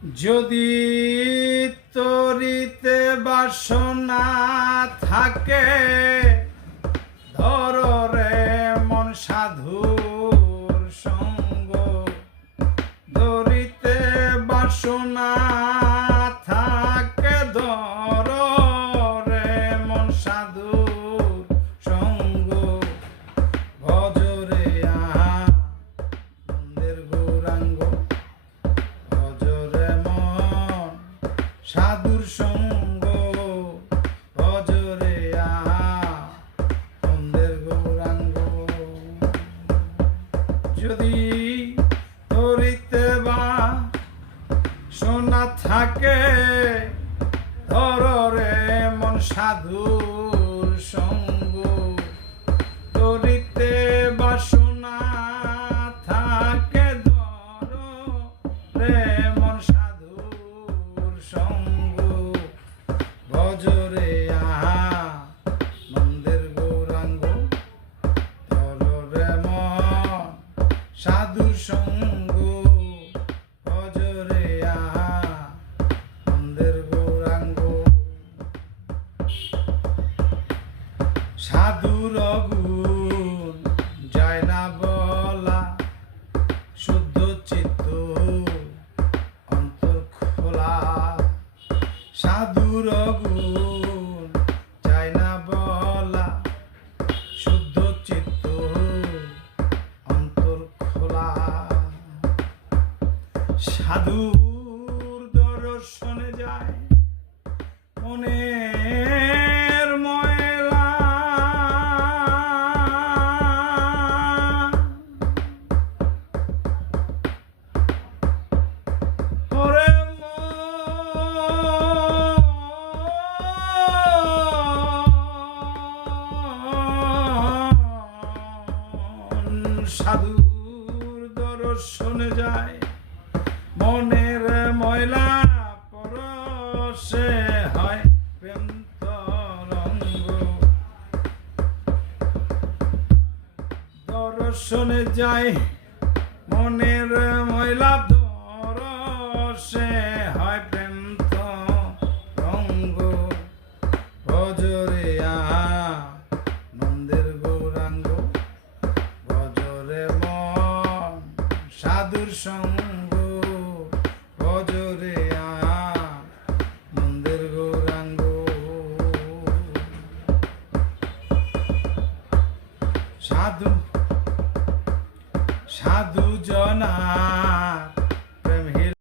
যদি তরিতে বাসনা থাকে ধর রে মন সাধুর সঙ্গ, ধরিতে বাসনা থাকে ধর রে মন সাধুর সঙ্গ, ভজরে আনন্দের গৌরাঙ্গ, ভজরে মন সাধুর সঙ্গ, ভজরে আনন্দের গৌরাঙ্গ। যদি ধরিতে বাসনা থাকে ধর রে মন সাধুর সঙ্গ, ধরিতে বাসনা থাকে ধর রে মন সাধুর সঙ্গ, ভজরে আনন্দের গৌরাঙ্গ, ধর রে মন সাধুর সঙ্গ, ভজরে আনন্দের গৌরাঙ্গ। সাধুর গুণ যায় না বলা, শুদ্ধ চিত্ত অন্তর খোলা, সাধুর গুণ যায় না বলা, শুদ্ধ চিত্ত অন্তর খোলা। সাধুর দর্শনে যায় মনের ময়লা, ওরে মন সাধুর দর্শনে যায় মনের ময়লা, পরশে হয় প্রেম তরঙ্গ, দর্শনে যায় মনের ময়লা, পরশে হয় প্রেম তরঙ্গ, ভজরে আনন্দের গৌরাঙ্গ, ভজরে মন সাধুর সঙ্গ, ভজরে আনন্দের গৌরাঙ্গ। সাধু সাধু জনা